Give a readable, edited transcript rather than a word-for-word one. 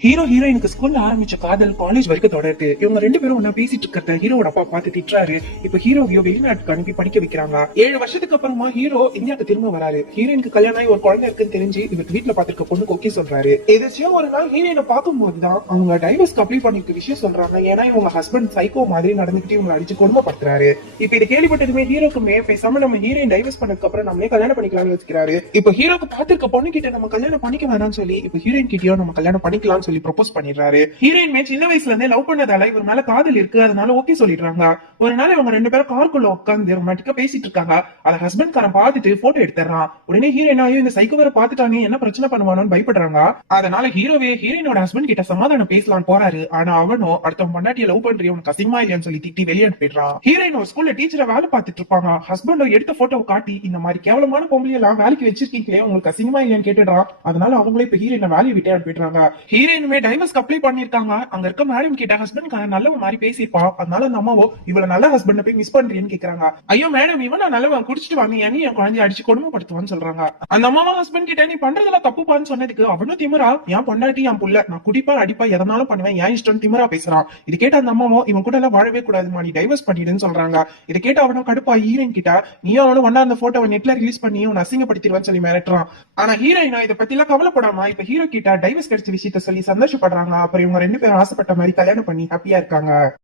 ஹீரோயினுக்கு ஸ்கூல்ல ஆரம்பிச்ச காதல் காலேஜ் வரைக்கும் தொடருது. இவங்க ரெண்டு பேரும் ஒண்ணா பேசிட்டு இருக்கிறத ஹீரோட அப்பா பார்த்து திட்டுறாரு. இப்ப ஹீரோவையோ வெளிநாட்டுக்கு அனுப்பி படிக்க வைக்கிறாங்க. 7 வருஷத்துக்கு அப்புறமா ஹீரோ இந்தியாவுக்கு திரும்ப வராரு. ஹீரோயினுக்கு கல்யாணம் ஆகி ஒரு குழந்தை இருக்குன்னு தெரிஞ்சு இவருக்கு வீட்டுல பாத்துருக்க பொண்ணுக்கு ஓகே சொல்றாரு. எதாச்சும் ஒரு நாள் ஹீரோயினை பார்க்கும்போதுதான் அவங்க டைவர்ஸ்க்கு அப்ளை பண்ணிருக்க விஷயம் சொல்றாங்க. ஏன்னா இவங்க ஹஸ்பண்ட் சைக்கோ மாதிரி நடந்துகிட்டு இவங்களை அடிச்சு கொடுமைப்படுத்துறாரு. இப்ப இது கேள்விப்பட்டதுமே ஹீரோக்குமே பேசாம நம்ம ஹீரோயின் டைவர்ஸ் பண்ணதுக்கு அப்புறம் நம்மளே கல்யாணம் பண்ணிக்கலாம்னு வச்சுக்கிறாரு. இப்ப ஹீரோக்கு பாத்துருக்க பொண்ணு கிட்ட நம்ம கல்யாணம் பண்ணிக்க வேணாம்னு சொல்லி இப்ப ஹீரோயின் கிட்டயோ நம்ம கல்யாணம் பண்ணிக்கலாம் சொல்லி ப்ரொபோஸ் பண்ணிடுறாரு. ஹீரோயின் சின்ன வயசுல இருந்தே லவ் பண்ணதால இவர் மேல காதல் இருக்கு, அதனால ஓகே சொல்லிடுறாங்க. ஒரு நாள் இவங்க ரெண்டு பேரும் காருக்குள்ள உட்காந்து ரொமான்டிக்கா பேசிட்டு இருக்காங்க. அத ஹஸ்பண்ட் காரன் பாத்துட்டு போட்டோ எடுத்துறான். உடனே ஹீரோயினாயும் இந்த சைக்கோவரை பாத்துட்டானே என்ன பிரச்சனை பண்ணுவானு பயப்படுறாங்க. அதனால ஹீரோவே ஹீரோயினோட ஹஸ்பண்ட் கிட்ட சமாதானம் பேசலாம் போறாரு. ஆனா அவனும் அடுத்தவன் பொண்டாட்டிய லவ் பண்றிய உனக்கு அசிங்கமா இல்லையான்னு சொல்லி திட்டி வெளியே அனுப்பிடுறான். ஹீரோயின் ஒரு ஸ்கூல்ல டீச்சரை வேலை பார்த்துட்டு இருப்பாங்க. ஹஸ்பண்ட் எடுத்த போட்டோவை காட்டி இந்த மாதிரி கேவலமான பொம்பளை எல்லாம் வேலைக்கு வச்சிருக்கீங்களே உங்களுக்கு அசிங்கமா இல்லையான்னு கேட்டுறான். அதனால அவங்களே இப்ப ஹீரோயினை வேலையை விட்டே அனுப்பிடுறாங்க. ஹீரோயினுமே டைவர்ஸ் அப்ளை பண்ணிருக்காங்க. அங்க இருக்க மேடம் கிட்ட ஹஸ்பண்ட் நல்லவன் மாதிரி பேசிப்பா, அதனால அந்த அம்மாவோ இவ்வளவு நல்ல ஹஸ்பண்ட் போய் மிஸ் பண்றீன்னு கேக்குறாங்க. ஐயோ மேடம் இவன் நான் நல்லவன் குடிச்சிட்டு வாங்க ஏன் என் குழந்தைய அடிச்சு கொடுமைப்படுத்துவான்னு சொல்றாங்க. அந்த அம்மாவா ஹஸ்பண்ட் கிட்ட நீ பண்றதெல்லாம் தப்புப்பான்னு சொன்னதுக்கு அவனும் திமிரா என் பொண்டாட்டி என் புள்ள நான் குடிப்பா அடிப்பா எதனாலும் பண்ணுவேன் ஏன் இஷ்டம் திமிரா பேசுறான். இது கேட்ட அந்த அம்மாவோ இவன் கூட எல்லாம் வாழவே கூடாதுமா நீ டைவர்ஸ் பண்ணிடுன்னு சொல்றாங்க. இதை கேட்ட அவனும் கடுப்பா ஹீரோயின் கிட்ட நீயும் அவனும் ஒன்னா அந்த போட்டோவை நெட்ல ரிலீஸ் பண்ணி உன் அசிங்கப்படுத்திடுவான்னு சொல்லி மிரட்டுறான். ஆனா ஹீரோயினா இதை பத்தி எல்லாம் கவலைப்படாம இப்ப ஹீரோ கிட்ட டைவர்ஸ் கிடைச்ச விஷயத்த சொல்லி சந்தோஷப்படுறாங்க. அப்புறம் இவங்க ரெண்டு பேரும் ஆசைப்பட்ட மாதிரி கல்யாணம் பண்ணி ஹாப்பியா இருக்காங்க.